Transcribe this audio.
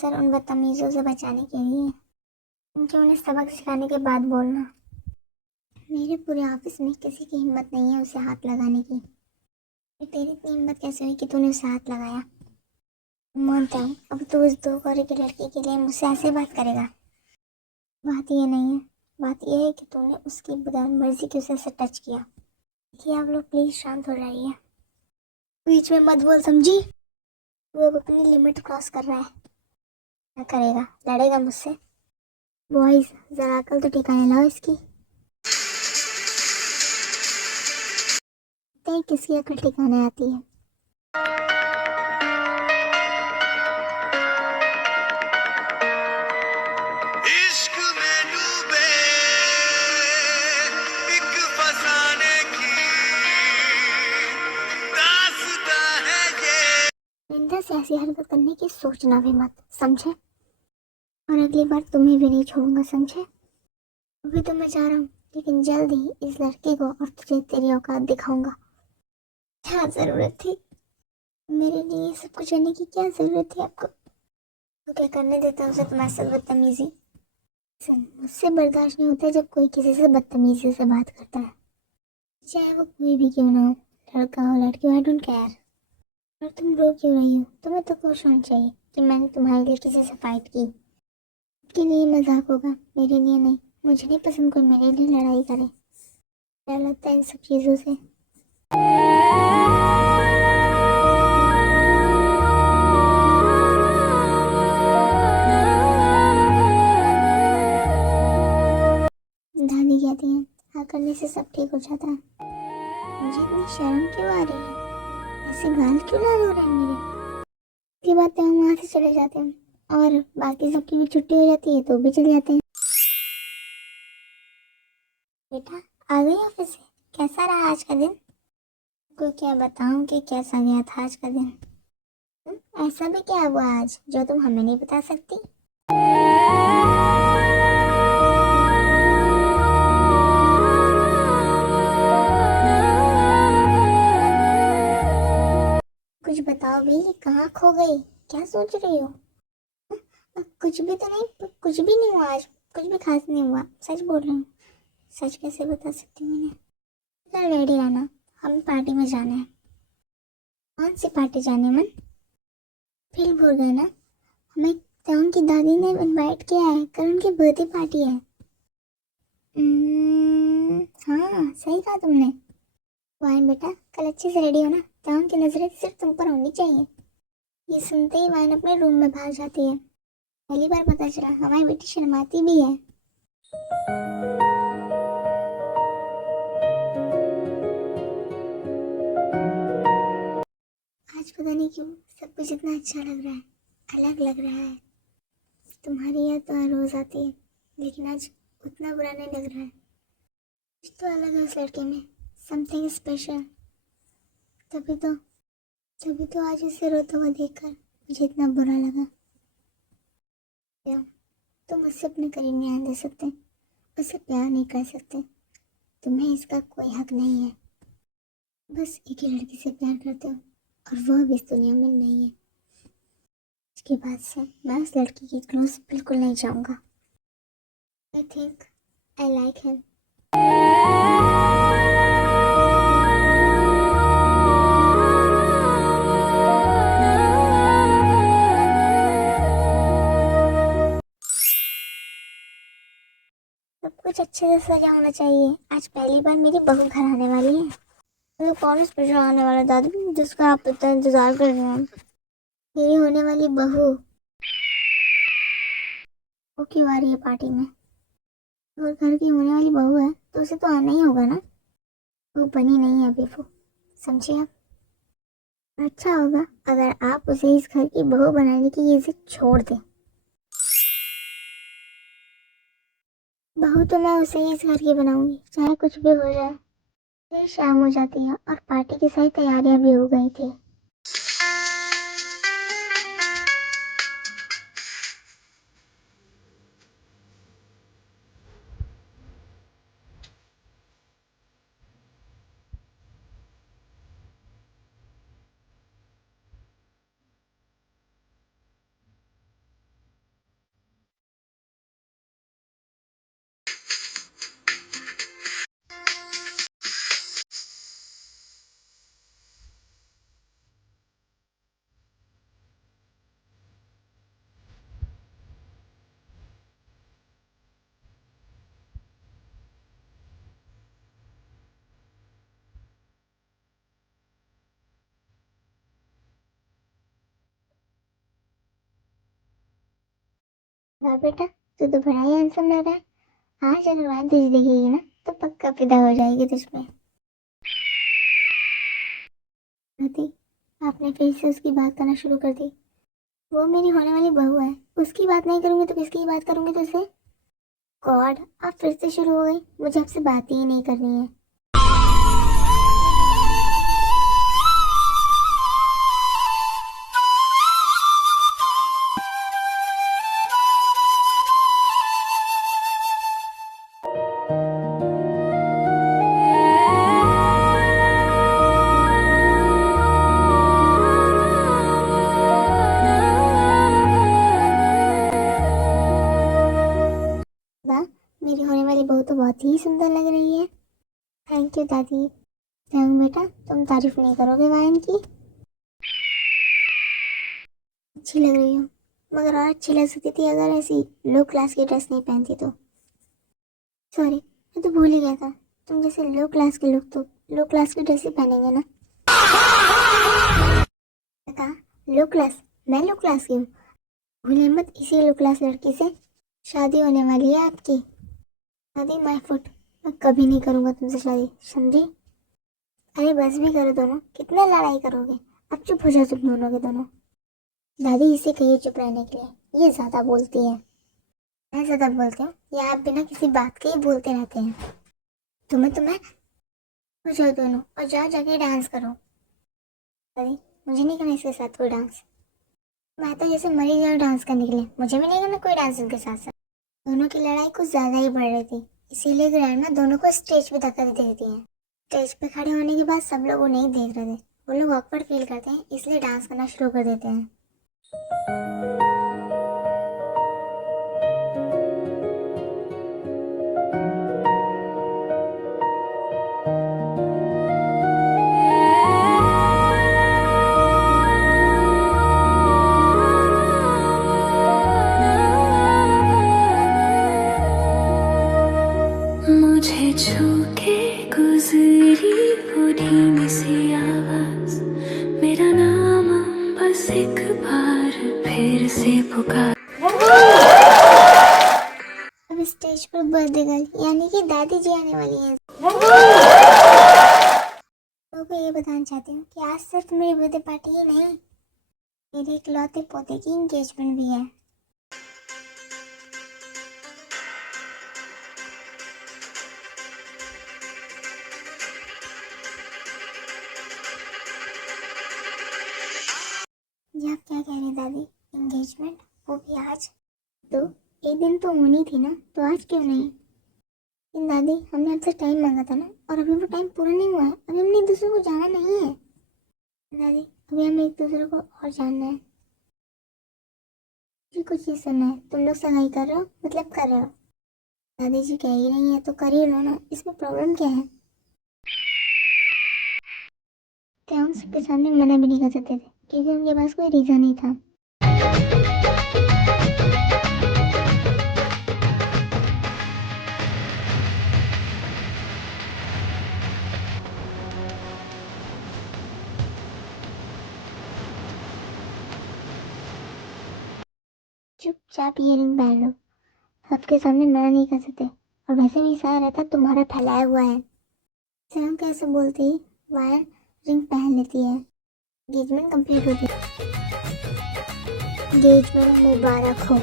Sir उन बदतमीजों से बचाने के लिए, क्योंकि उन्हें सबक सिखाने के बाद बोलना। मेरे पूरे ऑफिस में किसी की हिम्मत नहीं है उसे हाथ लगाने की। तेरी इतनी हिम्मत कैसे हुई कि तूने उसे हाथ लगाया? मानता हूँ, अब तू उस 2 कौड़ी की लड़की के लिए मुझसे ऐसे बात करेगा। बात ये नहीं है, बात यह है कि तूने उसकी बगैर मर्जी की उसे ऐसे टच किया। देखिए आप लोग प्लीज शांत हो जाइए, बीच में मत बोल, समझी? वो अब अपनी लिमिट क्रॉस कर रहा है। क्या करेगा? लड़ेगा मुझसे? बॉयज जरा अकल तो ठिकाने लाओ इसकी। देखते किसकी अकल ठिकाने आती है। इश्क में डूबे एक फसाने की दास्तां है ये। निंदा से ऐसी हरकत करने की सोचना भी मत, समझे? और अगली बार तुम्हें भी नहीं छोड़ूंगा, समझे? अभी तो मैं जा रहा हूँ, लेकिन जल्द ही इस लड़की को और तुझे तेरी औकात दिखाऊंगा। क्या जरूरत थी मेरे लिए ये सब कुछ करने की? क्या जरूरत थी आपको? तो क्या करने देता उसे तुम्हारे साथ बदतमीजी? मुझसे बर्दाश्त नहीं होता जब कोई किसी से बदतमीजी से बात करता है, चाहे वो कोई भी क्यों ना हो, लड़का हो लड़की हो, आई डोंट केयर। और तुम रो क्यों रही हो? तुम्हें तो खुश होना चाहिए कि मैंने तुम्हारे लिए किसी से फाइट की। आपके लिए मजाक होगा, मेरे लिए नहीं। मुझे नहीं पसंद कोई मेरे लिए लड़ाई करे। डर लगता है इन सब चीज़ों से। दादी कहती हैं हाँ करने से सब ठीक हो जाता है। मुझे इतनी शर्म क्यों आ रही है? ऐसे गाल क्यों लाल हो रहे हैं मेरे? की बातें हम वहाँ से चले जाते हैं और बाकी सबकी भी छुट्टी हो जाती है तो भी चले जाते हैं। बेटा आ गई ऑफिस से? कैसा रहा आज का दिन? को क्या बताऊं कि कैसा गया था आज का दिन? ऐसा भी क्या हुआ आज जो तुम हमें नहीं बता सकती? कुछ बताओ भी, कहाँ खो गई? क्या सोच रही हो? कुछ भी तो नहीं, कुछ भी नहीं हुआ आज, कुछ भी खास नहीं हुआ, सच बोल रही हूँ। सच कैसे बता सकती हूँ मैंने? कल रेडी रहना, हमें पार्टी में जाना है। कौन सी पार्टी जाने मन? फिर भूल गए ना? हमें ताऊ की दादी ने इनवाइट किया है, कल उनकी बर्थडे पार्टी है। हाँ सही कहा तुमने। वाइन बेटा कल अच्छे से रेडी हो ना, ताऊ की नजरें सिर्फ तुम पर होनी चाहिए। ये सुनते ही वाइन अपने रूम में भाग जाती है। पहली बार पता चला हमारी बेटी शर्माती भी है। आज पता नहीं क्यों सब कुछ इतना अच्छा लग रहा है, अलग लग रहा है। तुम्हारी याद तो हर रोज आती है, लेकिन आज उतना बुरा नहीं लग रहा है। कुछ तो अलग है उस लड़के में, समथिंग स्पेशल। तभी तो तभी तो आज उसे रोता हुआ देखकर मुझे इतना बुरा लगा। क्या तुम मुझसे अपने करीब नहीं आने दे सकते, उससे प्यार नहीं कर सकते? तुम्हें इसका कोई हक नहीं है। बस एक ही लड़की से प्यार करते हो और वो अब इस दुनिया में नहीं है। इसके बाद से मैं उस लड़की की क्लोज बिल्कुल नहीं चाहूँगा। I think I like him. सब कुछ अच्छे से सजा होना चाहिए। आज पहली बार मेरी बहू घर आने वाली है। तो कौन स्पेशल आने वाला दादी जिसका आप इतना इंतजार कर रहे हैं? मेरी होने वाली बहू। वो क्यों आ रही है पार्टी में? और घर की होने वाली बहू है तो उसे तो आना ही होगा ना। वो बनी नहीं है अभी वो, समझे आप? अच्छा होगा अगर आप उसे इस घर की बहू बनाने की ये जिद छोड़ दें। बहू तो मैं उसे ही इस घर की बनाऊंगी, चाहे कुछ भी हो जाए। फिर शाम हो जाती है और पार्टी की सारी तैयारियां भी हो गई थी। वाह बेटा, तू तो बड़ा ही हैंडसम लग रहा है। आज अगर वहाँ तुझे देखेगी ना तो पक्का फिदा हो जाएगी तुझ पे। आती, आपने फिर से उसकी बात करना शुरू कर दी। वो मेरी होने वाली बहू है, उसकी बात नहीं करूंगी तो किसकी बात करूंगी तुझसे? गॉड, आप फिर से शुरू हो गई। मुझे आपसे बात ही नहीं करनी है। वाह, मेरी होने वाली बहू तो बहुत ही सुंदर लग रही है। थैंक यू दादी। जाऊँ बेटा, तुम तारीफ नहीं करोगे वाइन की। अच्छी लग रही हो, मगर और अच्छी लग सकती थी अगर ऐसी लो क्लास की ड्रेस नहीं पहनती तो। सॉरी, मैं तो भूल ही गया था। तुम जैसे लो क्लास के लोग तो लो क्लास की ड्रेस ही पहनेंगे ना। कहा लो क्लास? मैं लो क्लास की हूँ? भूले मत, इसी लो क्लास लड़की से शादी होने वाली है आपकी। शादी माय फुट। मैं कभी नहीं करूँगा तुमसे शादी, समझी? अरे बस भी करो दोनों, कितना लड़ाई करोगे? अब चुप हो जाओ तुम दोनों के दोनों। दादी इसे कहिए चुप रहने के लिए, ये ज्यादा बोलती है। मैं ज्यादा बोलती हूँ या आप बिना किसी बात के ही बोलते रहते हैं? तुम्हें हो जाओ दोनों और जाओ जाके डांस करो। दादी, मुझे नहीं करना इसके साथ कोई डांस। मैं तो जैसे मरी जाऊँ डांस करने के लिए, मुझे भी नहीं करना कोई डांस इनके साथ साथ। दोनों की लड़ाई कुछ ज्यादा ही बढ़ रही थी, इसीलिए ग्रैंडमा दोनों को स्टेज पे धक्का दे देती है। स्टेज पे खड़े होने के बाद सब लोग उन्हें ही देख रहे थे। वो लोग ऑकवर्ड फील करते हैं, इसलिए डांस करना शुरू कर देते हैं। मुझे छू के गुजरी वो धीमी सी आवाज, मेरा नाम बस एक बार फिर से पुकार। अब स्टेज पर बर्थडे गर्ल यानी कि दादी जी आने वाली हैं। तो ये बताना चाहती हूँ कि आज सिर्फ मेरी बर्थडे पार्टी ही नहीं, मेरे इकलौते पोते की एंगेजमेंट भी है। ये आप क्या कह रही हैं दादी? एंगेजमेंट, वो भी आज? तो एक दिन तो होनी थी ना, तो आज क्यों नहीं? लेकिन दादी, हमने आपसे टाइम मांगा था ना, और अभी वो टाइम पूरा नहीं हुआ है। अभी हमने एक दूसरे को जाना नहीं है दादी, अभी हमें एक दूसरे को और जानना है। जी कुछ ही सुनना है, तुम लोग सगाई कर रहे हो मतलब कर रहे हो? दादी जी कह ही नहीं है तो कर ही लो ना, इसमें प्रॉब्लम क्या है? क्या हम सबके सामने मना भी नहीं कर सकते थे क्योंकि उनके पास कोई रीजन नहीं था। चुपचाप ये रिंग पहन लो, सबके सामने मना नहीं कर सकते, और वैसे भी सारा रहता तुम्हारा फैलाया हुआ है। इसे हम कैसे बोलते ही वायर रिंग पहन लेती है। एंगेजमेंट कंप्लीट होती है। एंगेजमेंट मुबारक हो।